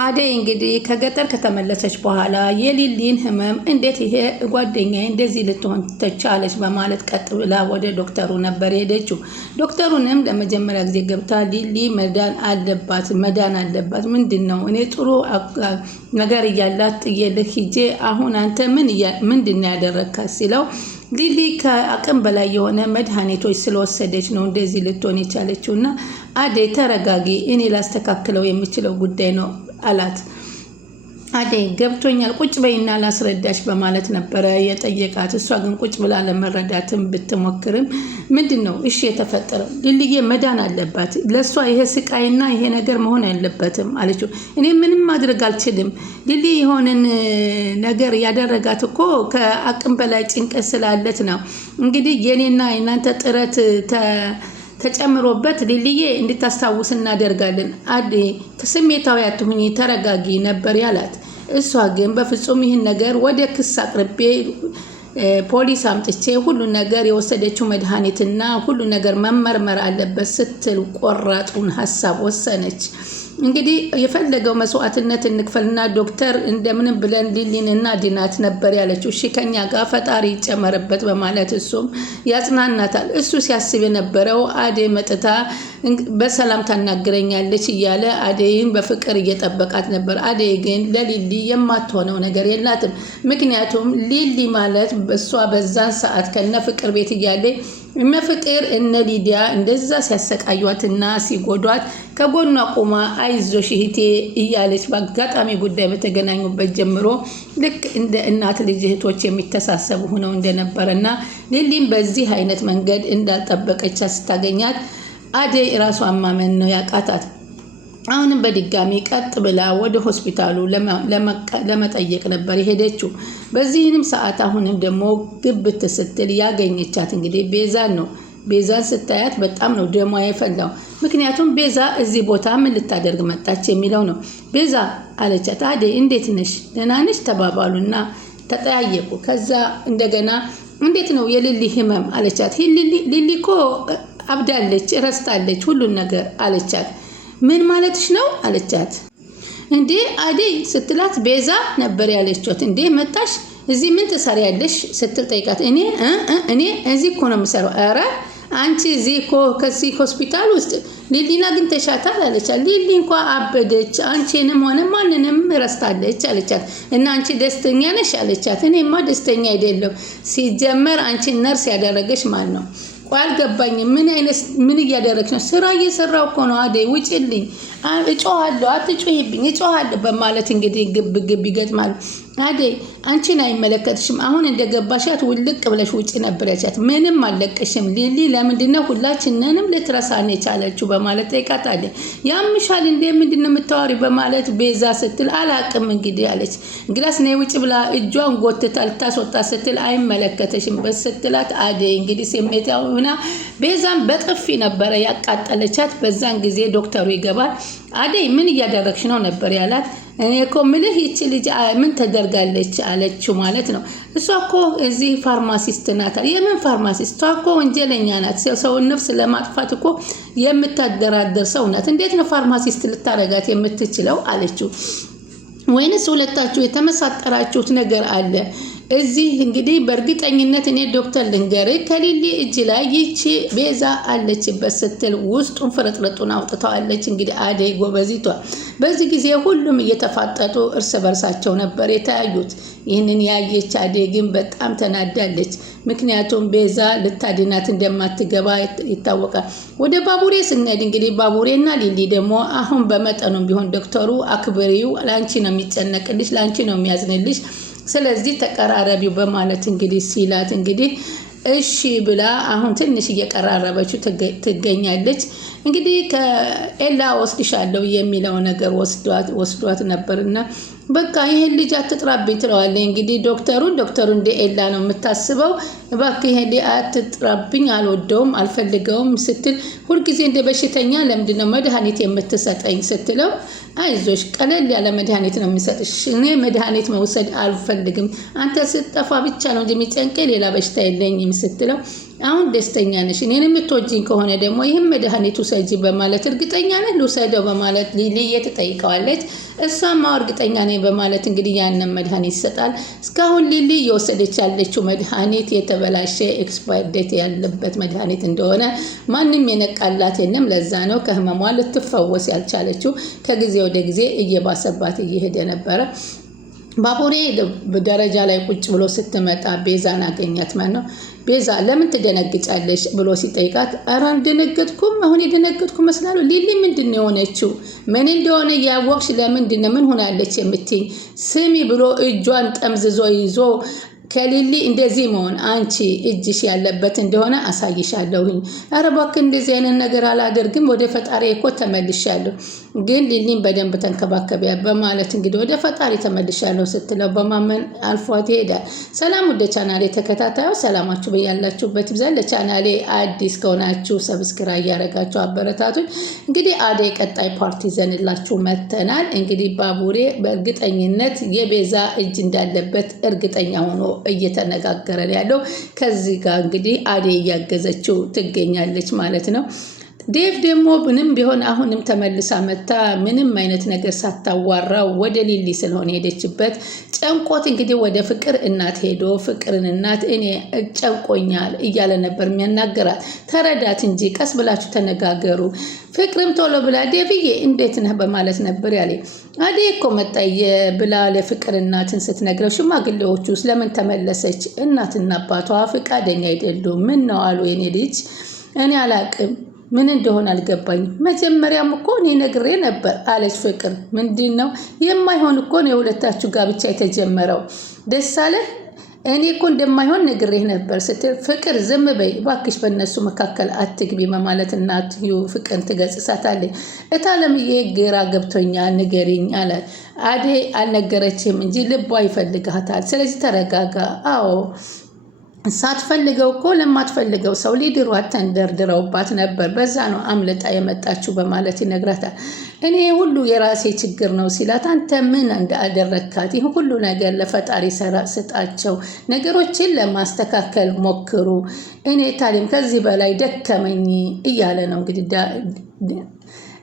አደይ እንግዲህ ከገጠር ከተመለሰች በኋላ የሊሊን ህመም እንዴት ይሄ ጓደኛዬ እንደዚህ ልትሆን ተቻለች በማለት ቀጥ ብላ ወደ ዶክተሩ ነበር ሄደችው። ዶክተሩንም ለመጀመሪያ ጊዜ ገብታ ሊሊ መዳን አለባት ምንድን ነው እኔ ጥሩ ነገር እያላት ጥዬልህ ሂጄ አሁን አንተ ምንድን ነው ያደረግካት ሲለው ሊሊ ከአቅም በላይ የሆነ መድኃኒቶች ስለወሰደች ነው እንደዚህ ልትሆን የቻለችው እና አደይ ተረጋጊ፣ እኔ ላስተካክለው የምችለው ጉዳይ ነው አላት። አደይ ገብቶኛል፣ ቁጭ በይና ላስረዳሽ በማለት ነበረ የጠየቃት። እሷ ግን ቁጭ ብላ ለመረዳትም ብትሞክርም ምንድን ነው እሺ የተፈጠረው? ሊሊዬ መዳን አለባት፣ ለእሷ ይሄ ስቃይና ይሄ ነገር መሆን ያለበትም አለችው። እኔ ምንም ማድረግ አልችልም፣ ሊሊ የሆንን ነገር ያደረጋት እኮ ከአቅም በላይ ጭንቀት ስላለት ነው። እንግዲህ የኔና የናንተ ጥረት ተጨምሮበት ሊሊዬ እንድታስታውስ እናደርጋለን። አደይ ስሜታዊ አትሁኚ፣ ተረጋጊ ነበር ያላት። እሷ ግን በፍጹም ይህን ነገር ወደ ክስ አቅርቤ ፖሊስ አምጥቼ ሁሉ ነገር የወሰደችው መድኃኒትና ሁሉ ነገር መመርመር አለበት ስትል ቆራጡን ሀሳብ ወሰነች። እንግዲህ የፈለገው መስዋዕትነት እንክፈልና ዶክተር እንደምንም ብለን ሊሊን እናድናት ነበር ያለችው። እሺ ከኛ ጋር ፈጣሪ ይጨመርበት በማለት እሱም ያጽናናታል። እሱ ሲያስብ የነበረው አደይ መጥታ በሰላም ታናግረኛለች እያለ አደይን በፍቅር እየጠበቃት ነበር። አደይ ግን ለሊሊ የማትሆነው ነገር የላትም። ምክንያቱም ሊሊ ማለት እሷ በዛን ሰዓት ከነ ፍቅር ቤት እያለ እነ ፍቅር እነ ሊዲያ እንደዛ ሲያሰቃዩትና ሲጎዷት ከጎኗ ቆማ አይዞሽ እህቴ እያለች በአጋጣሚ ጉዳይ በተገናኙበት ጀምሮ ልክ እንደ እናት ልጅ እህቶች የሚተሳሰቡ ሆነው እንደነበረና ሊሊም በዚህ አይነት መንገድ እንዳልጠበቀች ስታገኛት አደይ ራሷን ማመን ነው ያቃታት። አሁንም በድጋሚ ቀጥ ብላ ወደ ሆስፒታሉ ለመጠየቅ ነበር የሄደችው። በዚህንም ሰዓት አሁንም ደግሞ ግብት ስትል ያገኘቻት እንግዲህ ቤዛን ነው። ቤዛን ስታያት በጣም ነው ደሟ የፈላው። ምክንያቱም ቤዛ እዚህ ቦታ ምን ልታደርግ መጣች የሚለው ነው። ቤዛ አለቻት። አደይ እንዴት ነሽ? ደህና ነሽ? ተባባሉና ተጠያየቁ። ከዛ እንደገና እንዴት ነው የሊሊ ህመም አለቻት። ሊሊ እኮ አብዳለች፣ ረስታለች ሁሉን ነገር አለቻት። ምን ማለትሽ ነው አለቻት። እንዴ አደይ ስትላት ቤዛ ነበር ያለቻት። እንዴ መጣሽ እዚህ ምን ትሰሪያለሽ ስትል ጠይቃት። እኔ እዚህ እኮ ነው የምሰራው። ኧረ አንቺ እዚህ እኮ ከዚህ ሆስፒታል ውስጥ ሊሊን አግኝተሻታል አለቻት። ሊሊ እንኳ አበደች፣ አንቺንም ሆነ ማንንም ረስታለች አለቻት። እና አንቺ ደስተኛ ነሽ አለቻት። እኔማ ደስተኛ አይደለም። ሲጀመር አንቺ ነርስ ያደረገሽ ማን ነው? ቆይ አልገባኝም። ምን እያደረግሽ ነው? ስራ እየሰራው እኮ ነው። አደይ ውጪልኝ፣ እጮሃለሁ፣ አትጮሂብኝ፣ እጮሃለሁ በማለት እንግዲህ ግብ ይገጥማሉ። አደይ አንቺን አይመለከትሽም፣ አሁን እንደገባሻት ውልቅ ብለሽ ውጪ ነበር ያቻት። ምንም አለቀሽም ሊሊ፣ ለምንድነው ሁላችንንም ልትረሳን የቻለችው በማለት ጠይቃታለች። ያምሻል እንደ ምንድነው የምታወሪ በማለት ቤዛ ስትል አላቅም እንግዲህ አለች። እንግዲያስ ነይ ውጪ ብላ እጇን ጎትታ ልታስወጣ ስትል አይመለከተሽም በስትላት አደይ እንግዲህ ስሜታዊ ሆና ቤዛን በጥፊ ነበረ ያቃጠለቻት። በዛን ጊዜ ዶክተሩ ይገባል። አደይ ምን እያደረግሽ ነው ነበር ያላት። እኔ እኮ ምልህ ይቺ ልጅ ምን ተደርጋለች አለችው ማለት ነው። እሷ እኮ እዚህ ፋርማሲስት ናት። የምን ፋርማሲስት? እሷ እኮ ወንጀለኛ ናት። ሰውን ነፍስ ለማጥፋት እኮ የምታደራደር ሰው ናት። እንዴት ነው ፋርማሲስት ልታረጋት የምትችለው አለችው። ወይንስ ሁለታችሁ የተመሳጠራችሁት ነገር አለ? እዚህ እንግዲህ በእርግጠኝነት እኔ ዶክተር ልንገርህ ከሊሊ እጅ ላይ ይቺ ቤዛ አለችበት ስትል ውስጡን ፍርጥርጡን አውጥተዋለች። እንግዲህ አደይ ጎበዚቷ። በዚህ ጊዜ ሁሉም እየተፋጠጡ እርስ በርሳቸው ነበር የተያዩት። ይህንን ያየች አደይ ግን በጣም ተናዳለች። ምክንያቱም ቤዛ ልታድናት እንደማትገባ ይታወቃል። ወደ ባቡሬ ስንሄድ እንግዲህ ባቡሬና ሊሊ ደግሞ አሁን በመጠኑም ቢሆን ዶክተሩ አክብሪው፣ ላንቺ ነው የሚጨነቅልሽ፣ ላንቺ ነው የሚያዝንልሽ፣ ስለዚህ ተቀራረቢው በማለት እንግዲህ ሲላት እንግዲህ እሺ ብላ አሁን ትንሽ እየቀራረበችው ትገኛለች። እንግዲህ ከኤላ ወስድሻለሁ የሚለው ነገር ወስዷት ነበርና በቃ ይሄን ልጅ አትጥራብኝ ትለዋለች። እንግዲህ ዶክተሩ እንደ ኤላ ነው የምታስበው። እባክህ ይሄን ልጅ አትጥራብኝ፣ አልወደውም፣ አልፈልገውም ስትል ሁልጊዜ እንደ በሽተኛ ለምንድነው መድኃኒት የምትሰጠኝ ስትለው አይዞሽ ቀለል ያለ መድኃኒት ነው የሚሰጥሽ፣ እኔ መድኃኒት መውሰድ አልፈልግም፣ አንተ ስትጠፋ ብቻ ነው እንጂ የሚጨንቀኝ ሌላ በሽታ የለኝም ስትለው አሁን ደስተኛ ነሽ? እኔን የምትወጂኝ ከሆነ ደግሞ ይህም መድኃኒቱ ሰጂ በማለት እርግጠኛ ነህ ልውሰደው በማለት ሊሊ ትጠይቀዋለች። እሷም እርግጠኛ ነኝ በማለት እንግዲህ ያንን መድኃኒት ይሰጣል። እስካሁን ሊሊ እየወሰደች ያለችው መድኃኒት የተበላሸ ኤክስፓየር ዴት ያለበት መድኃኒት እንደሆነ ማንም የነቃላት የለም። ለዛ ነው ከህመሟ ልትፈወስ ያልቻለችው። ከጊዜ ወደ ጊዜ እየባሰባት እየሄደ ነበረ። ባቡሬ ደረጃ ላይ ቁጭ ብሎ ስትመጣ ቤዛን አገኛት። ማለት ነው ቤዛ ለምን ትደነግጫለሽ ብሎ ሲጠይቃት ኧረ አልደነገጥኩም፣ አሁን የደነገጥኩ መስላለሁ። ሊሊ ምንድን ነው የሆነችው? ምን እንደሆነ ያወቅሽ ለምንድን ነው ምን ሆናለች የምትይኝ? ስሚ ብሎ እጇን ጠምዝዞ ይዞ ከሊሊ እንደዚህ መሆን አንቺ እጅሽ ያለበት እንደሆነ አሳይሻለሁኝ። ኧረ እባክህ እንደዚህ አይነት ነገር አላደርግም፣ ወደ ፈጣሪ እኮ ተመልሻለሁ፣ ግን ሊሊን በደንብ ተንከባከቢያ በማለት እንግዲህ ወደ ፈጣሪ ተመልሻለሁ ስትለው በማመን አልፏት ይሄዳል። ሰላም ወደ ቻናሌ ተከታታዮች ሰላማችሁ በያላችሁበት ይብዛል። ለቻናሌ አዲስ ከሆናችሁ ሰብስክራይብ እያደረጋችሁ አበረታቱኝ። እንግዲህ አደይ ቀጣይ ፓርቲ ይዘንላችሁ መተናል። እንግዲህ ባቡሬ በእርግጠኝነት የቤዛ እጅ እንዳለበት እርግጠኛ ሆኖ እየተነጋገረ ያለው ከዚህ ጋር እንግዲህ አደይ እያገዘችው ትገኛለች ማለት ነው። ዴቭ ደግሞ ምንም ቢሆን አሁንም ተመልሳ መታ ምንም አይነት ነገር ሳታዋራው ወደ ሊሊ ስለሆነ ሄደችበት ጨንቆት እንግዲህ ወደ ፍቅር እናት ሄዶ ፍቅርን እናት እኔ ጨንቆኛል እያለ ነበር የሚያናገራት። ተረዳት እንጂ ቀስ ብላችሁ ተነጋገሩ። ፍቅርም ቶሎ ብላ ዴቭዬ እንዴት ነህ በማለት ነበር ያለ። አደይ እኮ መጣ ብላ ለፍቅር እናትን ስትነግረው ሽማግሌዎቹ ስለምን ተመለሰች? እናትና አባቷ ፍቃደኛ አይደሉም። ምን ነው አሉ የኔ ልጅ እኔ አላቅም ምን እንደሆነ አልገባኝም። መጀመሪያም እኮ እኔ ነግሬ ነበር አለች ፍቅር። ምንድን ነው የማይሆን እኮ ነው የሁለታችሁ ጋብቻ የተጀመረው። ደስ አለህ? እኔ እኮ እንደማይሆን ነግሬህ ነበር ስትል ፍቅር ዝም በይ እባክሽ በእነሱ መካከል አትግቢ በማለት እናትዩ ፍቅርን ትገጽሳታለች። እታለምዬ ግራ ገብቶኛል ንገሪኝ አለ። አደይ አልነገረችም እንጂ ልቧ ይፈልጋታል። ስለዚህ ተረጋጋ። አዎ ሳትፈልገው እኮ ለማትፈልገው ሰው ሊድሯት ተንደርድረውባት ነበር። በዛ ነው አምልጣ የመጣችው በማለት ይነግራታል። እኔ ሁሉ የራሴ ችግር ነው ሲላት አንተ ምን እንዳደረካት? ይህ ሁሉ ነገር ለፈጣሪ ስጣቸው፣ ነገሮችን ለማስተካከል ሞክሩ። እኔ ታዲያ ከዚህ በላይ ደከመኝ እያለ ነው እንግዲህ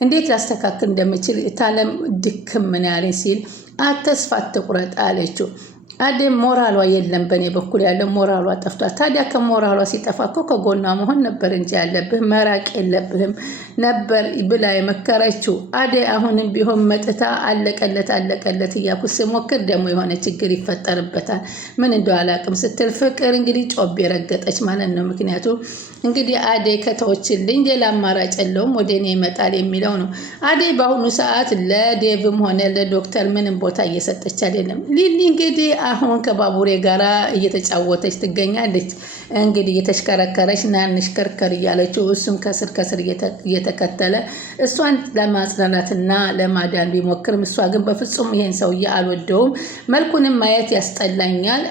እንዴት ላስተካክል እንደምችል ታለም ድክም ምን ያለ ሲል አተስፋ አትቁረጥ አለችው። አደይ ሞራሏ የለም በእኔ በኩል ያለው ሞራሏ ጠፍቷል። ታዲያ ከሞራሏ ሲጠፋ እኮ ከጎኗ መሆን ነበር እንጂ ያለብህ መራቅ የለብህም ነበር ብላ የመከረችው። አደይ አሁንም ቢሆን መጥታ አለቀለት እያልኩ ስሞክር ደግሞ የሆነ ችግር ይፈጠርበታል ምን እንደው አላቅም ስትል ፍቅር እንግዲህ ጮቤ ረገጠች ማለት ነው። ምክንያቱም እንግዲህ አደይ ከተወችልኝ ሌላ አማራጭ የለውም ወደ እኔ ይመጣል የሚለው ነው። አደይ በአሁኑ ሰዓት ለዴቭም ሆነ ለዶክተር ምንም ቦታ እየሰጠች አይደለም። ሊሊ እንግዲህ አሁን ከባቡሬ ጋራ እየተጫወተች ትገኛለች። እንግዲህ እየተሽከረከረች ናንሽከርከር እያለችው እሱም ከስር እየተከተለ እሷን ለማጽናናትና ለማዳን ቢሞክርም እሷ ግን በፍጹም ይሄን ሰውዬ አልወደውም፣ መልኩንም ማየት ያስጠላኛል፣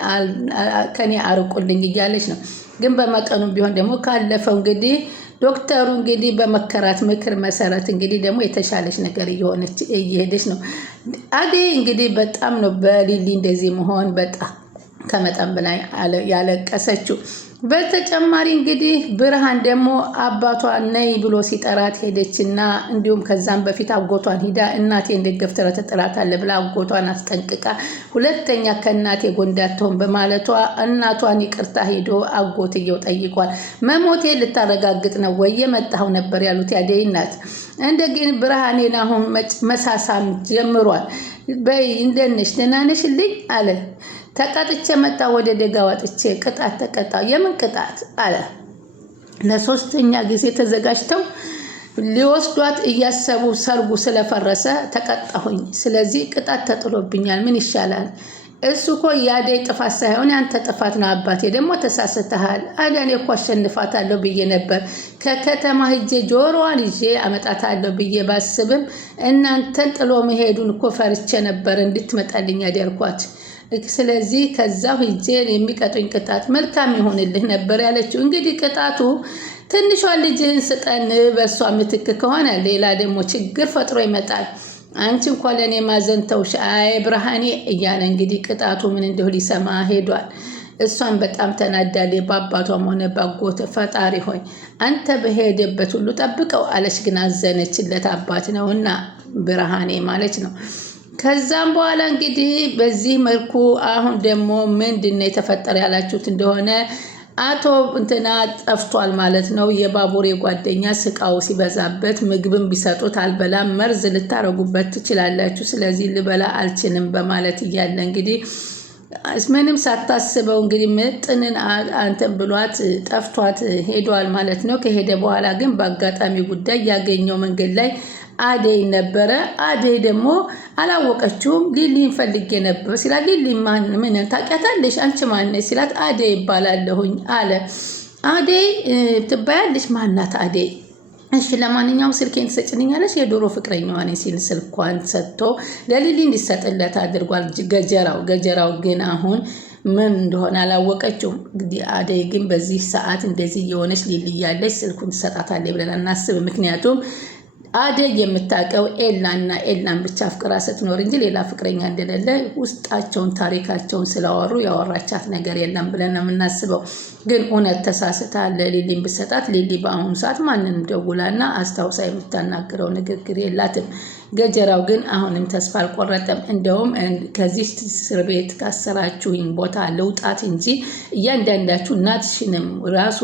ከኔ አርቁልኝ እያለች ነው። ግን በመጠኑ ቢሆን ደግሞ ካለፈው እንግዲህ ዶክተሩ እንግዲህ በመከራት ምክር መሰረት እንግዲህ ደግሞ የተሻለች ነገር እየሄደች ነው። አደይ እንግዲህ በጣም ነው በሊሊ እንደዚህ መሆን በጣም ከመጠን በላይ ያለቀሰችው። በተጨማሪ እንግዲህ ብርሃን ደግሞ አባቷ ነይ ብሎ ሲጠራት ሄደችና እንዲሁም ከዛም በፊት አጎቷን ሂዳ እናቴ እንደገፍተረ ተጠራታለ ብላ አጎቷን አስጠንቅቃ ሁለተኛ ከእናቴ ጎንዳተውን በማለቷ እናቷን ይቅርታ ሄዶ አጎትየው ጠይቋል። መሞቴ ልታረጋግጥ ነው ወይ የመጣው ነበር ያሉት ያደይ እናት። እንደግን ብርሃኔን አሁን መሳሳም ጀምሯል። በይ እንደነሽ ደህና ነሽልኝ አለ። ተቀጥቼ መጣ ወደ ደጋ ወጥቼ ቅጣት ተቀጣ። የምን ቅጣት አለ። ለሶስተኛ ጊዜ ተዘጋጅተው ሊወስዷት እያሰቡ ሰርጉ ስለፈረሰ ተቀጣሁኝ። ስለዚህ ቅጣት ተጥሎብኛል። ምን ይሻላል? እሱ እኮ የአደይ ጥፋት ሳይሆን ያንተ ጥፋት ነው። አባቴ ደግሞ ተሳስተሃል። አዳኔ እኮ አሸንፋታለሁ ብዬ ነበር። ከከተማ ሂጄ ጆሮዋን ይዤ አመጣታለሁ ብዬ ባስብም እናንተን ጥሎ መሄዱን እኮ ፈርቼ ነበር እንድትመጣልኝ ያደርኳት። ስለዚህ ከዛው ሂጄ የሚቀጡኝ ቅጣት መልካም ይሆንልህ ነበር ያለችው። እንግዲህ ቅጣቱ ትንሿ ልጅህን ስጠን፣ በእሷ ምትክ ከሆነ ሌላ ደግሞ ችግር ፈጥሮ ይመጣል። አንቺ እንኳን ለእኔ ማዘን ተውሽ፣ አይ ብርሃኔ እያለ እንግዲህ ቅጣቱ ምን እንደሁ ሊሰማ ሄዷል። እሷን በጣም ተናዳሌ በአባቷም ሆነ ባጎት ፈጣሪ ሆይ አንተ በሄደበት ሁሉ ጠብቀው አለች። ግን አዘነችለት፣ አባት ነውና ብርሃኔ ማለት ነው። ከዛም በኋላ እንግዲህ በዚህ መልኩ አሁን ደግሞ ምንድነው የተፈጠረ ያላችሁት እንደሆነ አቶ እንትና ጠፍቷል ማለት ነው። የባቡሬ ጓደኛ ስቃው ሲበዛበት ምግብን ቢሰጡት አልበላም፣ መርዝ ልታረጉበት ትችላላችሁ፣ ስለዚህ ልበላ አልችልም በማለት እያለ እንግዲህ ምንም ሳታስበው እንግዲህ ምጥንን አንተን ብሏት ጠፍቷት ሄዷል ማለት ነው። ከሄደ በኋላ ግን በአጋጣሚ ጉዳይ ያገኘው መንገድ ላይ አደይ ነበረ። አደይ ደግሞ አላወቀችውም። ሊሊን ፈልጌ ነበር ሲላት ሊሊ ምን ታውቂያታለሽ? አንቺ ማነሽ ሲላት አደይ ይባላለሁኝ አለ። አደይ ትባያለሽ? ማናት አደይ? እሺ ለማንኛውም ስልኬን ትሰጭልኛለሽ? የዶሮ ፍቅረኛዋ ነኝ ሲል ስልኳን ሰጥቶ ለሊሊ እንዲሰጥለት አድርጓል። ገጀራው ግን አሁን ምን እንደሆነ አላወቀችውም። እንግዲህ አደይ ግን በዚህ ሰዓት እንደዚህ የሆነች ሊሊ እያለች ስልኩን ትሰጣታለች ብለን አናስብ። ምክንያቱም አደይ የምታውቀው ኤላን ብቻ ፍቅራ ስትኖር እንጂ ሌላ ፍቅረኛ እንደሌለ ውስጣቸውን ታሪካቸውን ስላወሩ ያወራቻት ነገር የለም ብለን ነው የምናስበው። ግን እውነት ተሳስታ ለሊሊን ብሰጣት ሊሊ በአሁኑ ሰዓት ማንንም ደውላና አስታውሳ የምታናግረው ንግግር የላትም። ገጀራው ግን አሁንም ተስፋ አልቆረጠም። እንደውም ከዚህ እስር ቤት ካሰራችሁኝ ቦታ ልውጣት እንጂ እያንዳንዳችሁ እናትሽንም ራሱ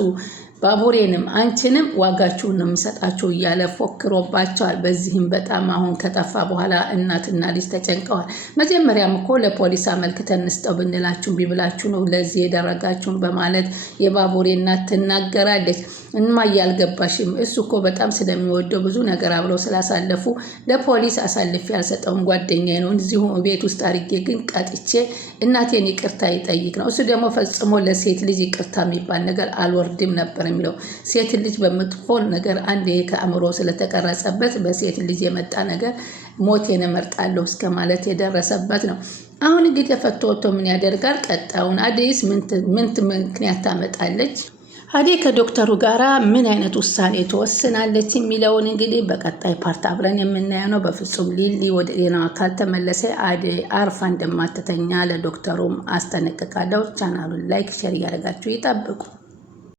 ባቡሬንም አንቺንም ዋጋችሁን ነው የምሰጣችሁ እያለ ፎክሮባቸዋል። በዚህም በጣም አሁን ከጠፋ በኋላ እናትና ልጅ ተጨንቀዋል። መጀመሪያም እኮ ለፖሊስ አመልክተን እንስጠው ብንላችሁ ቢብላችሁ ነው ለዚህ የደረጋችሁን በማለት የባቡሬ እናት ትናገራለች። እማዬ አልገባሽም፣ እሱ እኮ በጣም ስለሚወደው ብዙ ነገር አብረው ስላሳለፉ ለፖሊስ አሳልፌ ያልሰጠውን ጓደኛዬ ነው እዚሁ ቤት ውስጥ አድርጌ ግን ቀጥቼ እናቴን ይቅርታ ይጠይቅ ነው። እሱ ደግሞ ፈጽሞ ለሴት ልጅ ይቅርታ የሚባል ነገር አልወርድም ነበር የሚለው። ሴት ልጅ በመጥፎ ነገር አንዴ ከአእምሮ ስለተቀረጸበት በሴት ልጅ የመጣ ነገር ሞቴን እመርጣለሁ እስከ ማለት የደረሰበት ነው። አሁን እንግዲህ ተፈቶ ወጥቶ ምን ያደርጋል? ቀጣውን አደይስ ምን ምክንያት ታመጣለች? አደይ ከዶክተሩ ጋራ ምን አይነት ውሳኔ ትወስናለች የሚለውን እንግዲህ በቀጣይ ፓርት አብረን የምናየው ነው። በፍጹም ሊሊ ወደ ጤናዋ ካልተመለሰ አደይ አርፋ እንደማትተኛ ለዶክተሩም አስጠነቅቃለሁ። ቻናሉን ላይክ፣ ሼር እያደረጋችሁ ይጠብቁ።